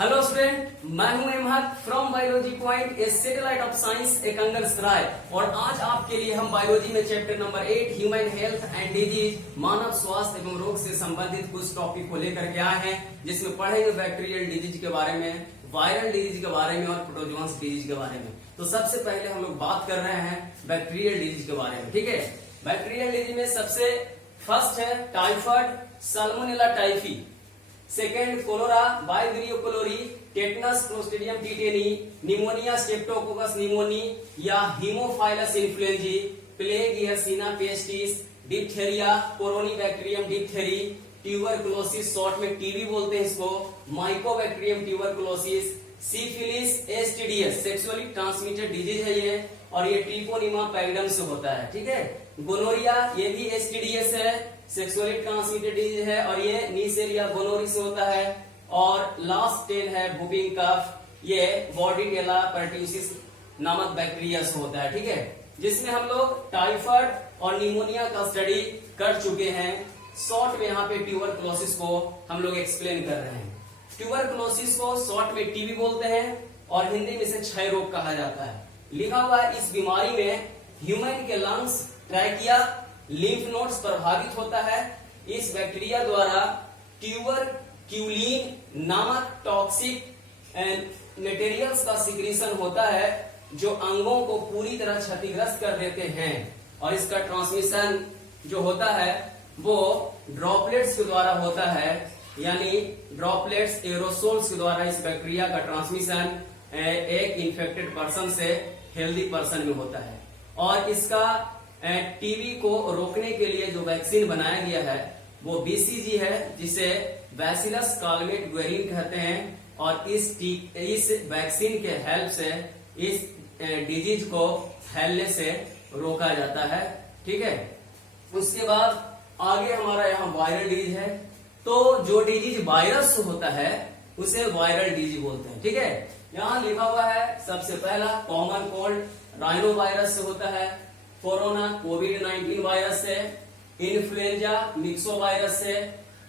Hello student, मैं हूं Ahmad from biology point, a satellite of science Ekangar Sarai. और आज आपके लिए हम बायोलॉजी में chapter number 8 human health and disease, मानव स्वास्थ्य एवं रोग से संबंधित कुछ टॉपिक को लेकर के आए हैं, जिसमें पढ़ेंगे बैक्टीरियल डिजीज के बारे में, वायरल डिजीज के बारे में और प्रोटोजोन्स डिजीज के बारे में। तो सबसे पहले हम लोग बात कर रहे हैं बैक्टीरियल डिजीज के बारे में। ठीक है, बैक्टीरियल डिजीज में सबसे फर्स्ट है typhoid, Salmonella typhi. Second cholera, Vibrio cholerae, tetanus, Clostridium tetani, pneumonia, Streptococcus pneumoniae या Haemophilus influenzae, plague, Yersinia pestis, diphtheria, Corynebacterium diphtheriae, tuberculosis, short में टीबी बोलते हैं इसको, Mycobacterium tuberculosis, syphilis, STDs, sexually transmitted disease है ये, और ये Treponema पैगडम से होता है। ठीक है, गोनोरिया, ये भी एसटीडीएस है, सेक्सुअली ट्रांसमिटेड डिजीज है, और ये नीसेरिया गोनोरी से होता है। और लास्ट टेन है बुबिंग कफ, ये बॉर्डिनेला परट्यूसिस नामक बैक्टीरिया से होता है। ठीक है, जिसमें हम लोग टाइफाइड और निमोनिया का स्टडी कर चुके हैं। शॉर्ट में यहाँ पे ट्यूबरकुलोसिस को हम लोग एक्सप्लेन कर रहे हैं। ट्यूबरकुलोसिस को शॉर्ट में टीबी बोलते हैं और हिंदी में इसे क्षय रोग कहा जाता है। लिखा हुआ है इस बीमारी में ह्यूमन के लंग्स, ट्रैकिया, लिम्फ नोड्स प्रभावित होता है। इस बैक्टीरिया द्वारा ट्यूबरक्यूलिन नामक टॉक्सिक मटेरियल्स का सिक्रीशन होता है, जो अंगों को पूरी तरह क्षतिग्रस्त कर देते हैं। और इसका ट्रांसमिशन जो होता है वो ड्रॉपलेट्स के द्वारा होता है, यानी ड्रॉपलेट्स, एरोसोल्स के द्वारा इस बैक्टीरिया का ट्रांसमिशन एक इन्फेक्टेड पर्सन से हेल्दी पर्सन में होता है। और इसका टीबी को रोकने के लिए जो वैक्सीन बनाया गया है वो बीसीजी है, जिसे बैसिलस कालमेट ग्वेरिन कहते हैं। और इस वैक्सीन के हेल्प से इस डिजीज को फैलने से रोका जाता है। ठीक है, उसके बाद आगे हमारा यहाँ वायरल डिजीज है। तो जो डिजीज वायरस से होता है उसे वायरल डिजीज बोलते हैं। ठीक है, यहाँ लिखा हुआ है सबसे पहला कॉमन कोल्ड, राइनो वायरस से होता है, कोरोना कोविड-19 वायरस से, इन्फ्लुएंजा मिक्सो वायरस से,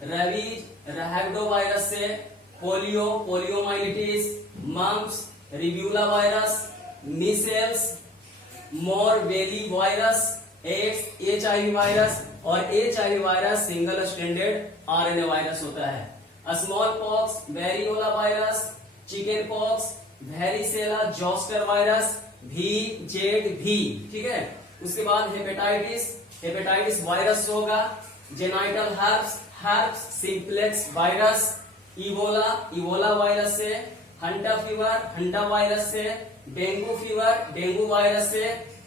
रेबीज रैबिडो वायरस से, polio poliomyelitis, mumps rubula virus, measles morbilli virus, AIDS HIV virus, और HIV virus single stranded RNA virus होता है। Smallpox variola virus, chickenpox varicella zoster virus, VZV। ठीक है, उसके बाद hepatitis virus होगा, genital herpes simplex virus, Ebola virus से, hanta virus से, डेंगू वायरस से,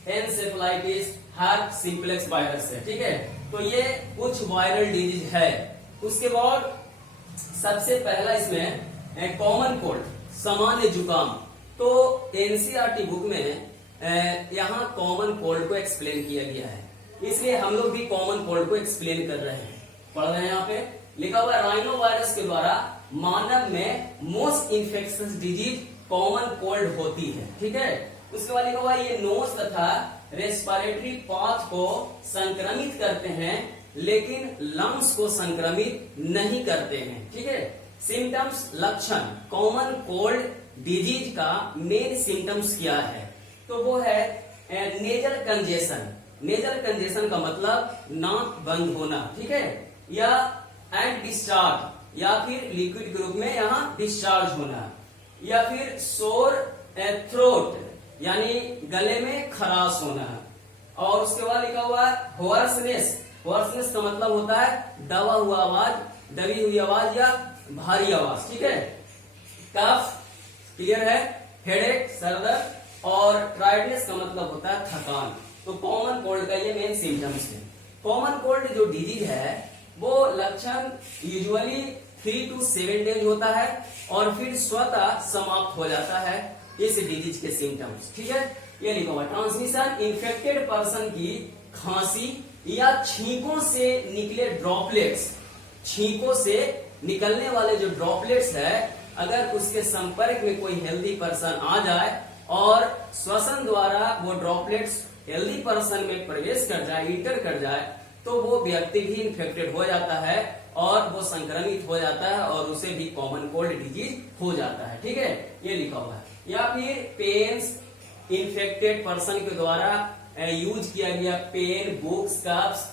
एनसेफेलाइटिस हर्प्स सिंप्लेक्स वायरस से। ठीक है, तो ये कुछ वायरल डिजीज है। उसके बाद सबसे पहला इसमें कॉमन कोल्ड, सामान्य जुकाम। तो एनसीईआरटी बुक में यहाँ कॉमन कोल्ड को एक्सप्लेन किया गया है, इसलिए हम लोग भी कॉमन कोल्ड को एक्सप्लेन कर रहे हैं, पढ़ रहे हैं। यहाँ पे लिखा हुआ राइनो वायरस के द्वारा मानव में most infectious disease common cold होती है। ठीक है, उसके बाद लिखा हुआ ये नोज तथा रेस्पिरेटरी पाथ को संक्रमित करते हैं, लेकिन लंग्स को संक्रमित नहीं करते हैं। ठीक है, सिम्टम्स, लक्षण, कॉमन कोल्ड डिजीज का मेन सिम्टम्स क्या है? तो वो है नेजल कंजेशन। नेजल कंजेशन का मतलब नाक बंद होना। ठीक है, या एंड डिस्चार्ज, या फिर लिक्विड के रूप में यहाँ डिस्चार्ज होना, या फिर सोर थ्रोट, यानी गले में खराश होना। और उसके बाद लिखा हुआ है होर्सनेस। होर्सनेस का मतलब होता है दबा हुआ आवाज, दबी हुई आवाज या भारी आवाज। ठीक है, कफ, क्लियर है, हेडेक, सरदर्द, और टायर्डनेस का मतलब होता है थकान। तो कॉमन कोल्ड का ये मेन सिम्टम्स है। कॉमन कोल्ड जो डिजीज है वो लक्षण यूजुअली 3 to 7 डेज होता है, और फिर स्वतः समाप्त हो जाता है इस डिजीज के सिम्टम्स। ठीक है, ये लिखा हुआ ट्रांसमिशन, इन्फेक्टेड पर्सन की खांसी या छींकों से निकले ड्रॉपलेट्स, छींकों से निकलने वाले जो ड्रॉपलेट्स है, अगर उसके संपर्क में कोई हेल्दी पर्सन आ जाए और श्वसन द्वारा वो ड्रॉपलेट्स हेल्दी पर्सन में प्रवेश कर जाए, इंटर कर जाए, तो वो व्यक्ति भी इन्फेक्टेड हो जाता है और वो संक्रमित हो जाता है और उसे भी कॉमन कोल्ड डिजीज हो जाता है। ठीक है, ये लिखा हुआ है। या फिर पेन्स इन्फेक्टेड पर्सन के द्वारा यूज किया गया pen, books, cups,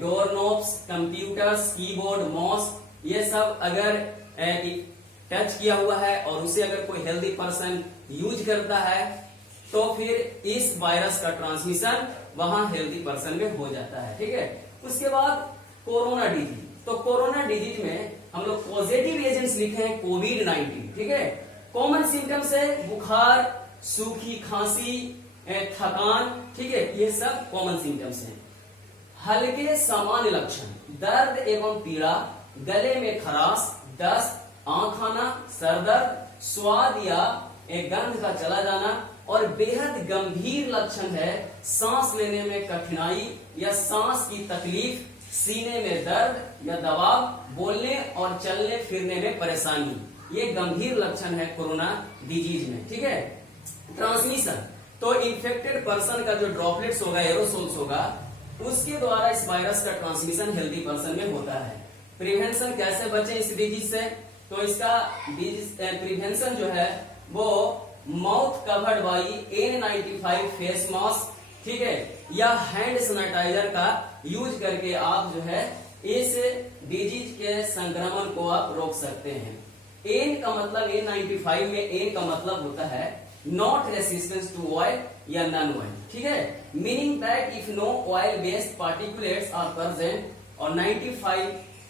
door knobs, computers, keyboard, mouse, ये सब अगर टच किया हुआ है और उसे अगर कोई हेल्दी पर्सन यूज करता है तो फिर इस वायरस का ट्रांसमिशन वहां हेल्दी पर्सन में हो जाता है। ठीक है, उसके बाद कोरोना डिजीज। तो कोरोना डिजीज में हम लोग पॉजिटिव एजेंट्स लिखे हैं कोविड-19। ठीक है, कॉमन सिम्टम्स है बुखार, सूखी खांसी, थकान। ठीक है, ये सब कॉमन सिम्टम्स हैं। हल्के सामान्य लक्षण, दर्द एवं पीड़ा, गले में खराश, दस्त, आंख आना, सरदर्द, स्वाद या गंध का चला जाना, और बेहद गंभीर लक्षण है सांस लेने में कठिनाई या सांस की तकलीफ, सीने में दर्द या दबाव, बोलने और चलने फिरने में परेशानी। ये गंभीर लक्षण है कोरोना डिजीज में। ठीक है, ट्रांसमिशन, तो इन्फेक्टेड पर्सन का जो ड्रॉपलेट्स होगा, एरोसोल्स होगा, उसके द्वारा इस वायरस का ट्रांसमिशन हेल्दी पर्सन में होता है। प्रिवेंशन, कैसे बचें इस डिजीज से? तो इसका प्रिवेंशन जो है वो mouth covered by N95 face mask, ठीक है, या हैंड सैनिटाइजर का यूज करके आप जो है इस डिजीज के संक्रमण को आप रोक सकते हैं। एन का मतलब N95 में एन का मतलब होता है नॉट रेसिस्टेंस टू ऑयल या नॉन ऑयल। ठीक है, meaning that if no oil based particulates are present, और 95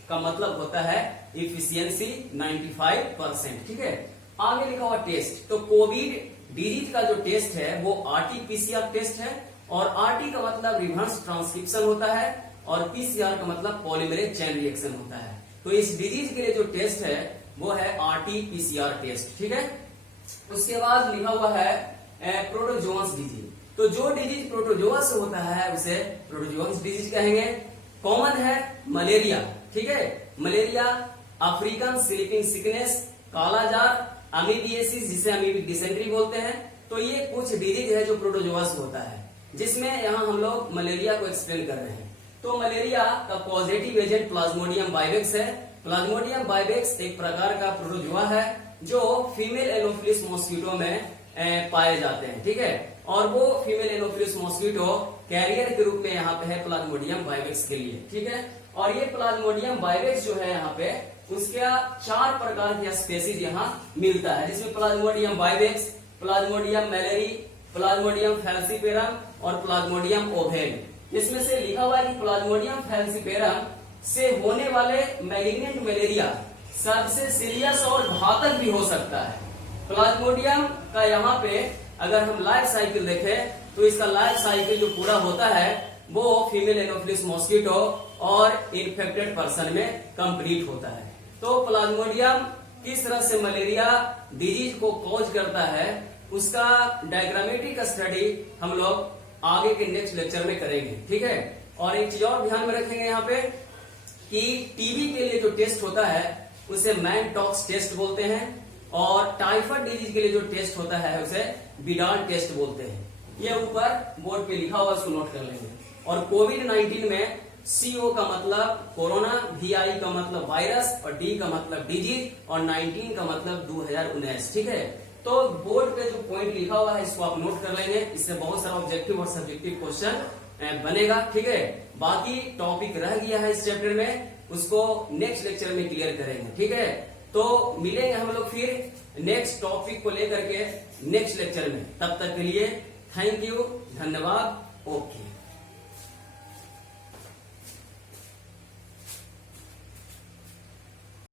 का मतलब होता है इफिशियंसी 95%। ठीक है, आगे लिखा हुआ टेस्ट। तो कोविड डिजीज का जो टेस्ट है वो RT-PCR टेस्ट है, और RT का मतलब रिवर्स ट्रांसक्रिप्शन होता है और PCR का मतलब पॉलीमरेज चेन रिएक्शन होता है। तो इस डिजीज के लिए जो टेस्ट है वो है RT-PCR टेस्ट। ठीक है, उसके बाद लिखा हुआ है प्रोटोजोअन्स डिजीज। तो जो डिजीज प्रोटोजोआ से होता है उसे प्रोटोजोअन्स डिजीज कहेंगे। कॉमन है मलेरिया। ठीक है, मलेरिया, अफ्रीकन स्लीपिंग सिकनेस, कालाजार, अमीबिएसिस जिसे अमीबिक डिसेंट्री बोलते हैं। तो ये कुछ डिजीज है जो प्रोटोजोआ से होता है, जिसमें यहाँ हम लोग मलेरिया को एक्सप्लेन कर रहे हैं। तो मलेरिया का पॉजिटिव एजेंट प्लाज्मोडियम बाइवेक्स है। प्लाज्मोडियम बाइवेक्स एक प्रकार का प्रोटोजोआ है जो फीमेल एनोफिलिस मॉस्किटो में पाए जाते हैं। ठीक है, और वो फीमेल एनोफिलिस मॉस्किटो कैरियर के रूप में यहाँ पे है प्लाज्मोडियम बाइवेक्स के लिए। ठीक है, और ये प्लाज्मोडियम बाइवेक्स जो है यहाँ पे उसका 4 प्रकार की स्पेसीज यहाँ मिलता है, जिसमें प्लाज्मोडियम बाइवेक्स, प्लाज्मोडियम मैलेरी, प्लाज्मोडियम फैल्सीपेरम और प्लाज्मोडियम ओवेल। इसमें से लिखा हुआ है कि प्लाज्मोडियम फैल्सीपेरम से होने वाले मैलिग्नेंट मलेरिया सबसे सीरियस और घातक भी हो सकता है। प्लाज्मोडियम का यहाँ पे अगर हम लाइफ साइकिल देखें तो इसका लाइफ साइकिल जो पूरा होता है वो फीमेल एनोफिलिस मॉस्किटो और इन्फेक्टेड पर्सन में कंप्लीट होता है। तो प्लाज्मोडियम किस तरह से मलेरिया डिजीज को कॉज करता है उसका डायग्रामेटिक स्टडी हम लोग आगे के नेक्स्ट लेक्चर में करेंगे। ठीक है, और एक चीज और ध्यान में रखेंगे यहाँ पे कि टीबी के लिए जो टेस्ट होता है उसे मैनटॉक्स टेस्ट बोलते हैं, और टाइफाइड डिजीज के लिए जो टेस्ट होता है उसे बिडाल टेस्ट बोलते हैं। ये ऊपर बोर्ड पे लिखा हुआ उसको नोट कर लेंगे। और कोविड-19 में CO का मतलब कोरोना, VI का मतलब वायरस, और D का मतलब डिजीज, और 19 का मतलब 2019। ठीक है, तो बोर्ड पे जो पॉइंट लिखा हुआ है इसको आप नोट कर लेंगे। इससे बहुत सारा ऑब्जेक्टिव और सब्जेक्टिव क्वेश्चन बनेगा। ठीक है, बाकी टॉपिक रह गया है इस चैप्टर में, उसको नेक्स्ट लेक्चर में क्लियर करेंगे। ठीक है, तो मिलेंगे हम लोग फिर नेक्स्ट टॉपिक को लेकर के नेक्स्ट लेक्चर में। तब तक के लिए थैंक यू, धन्यवाद, ओके।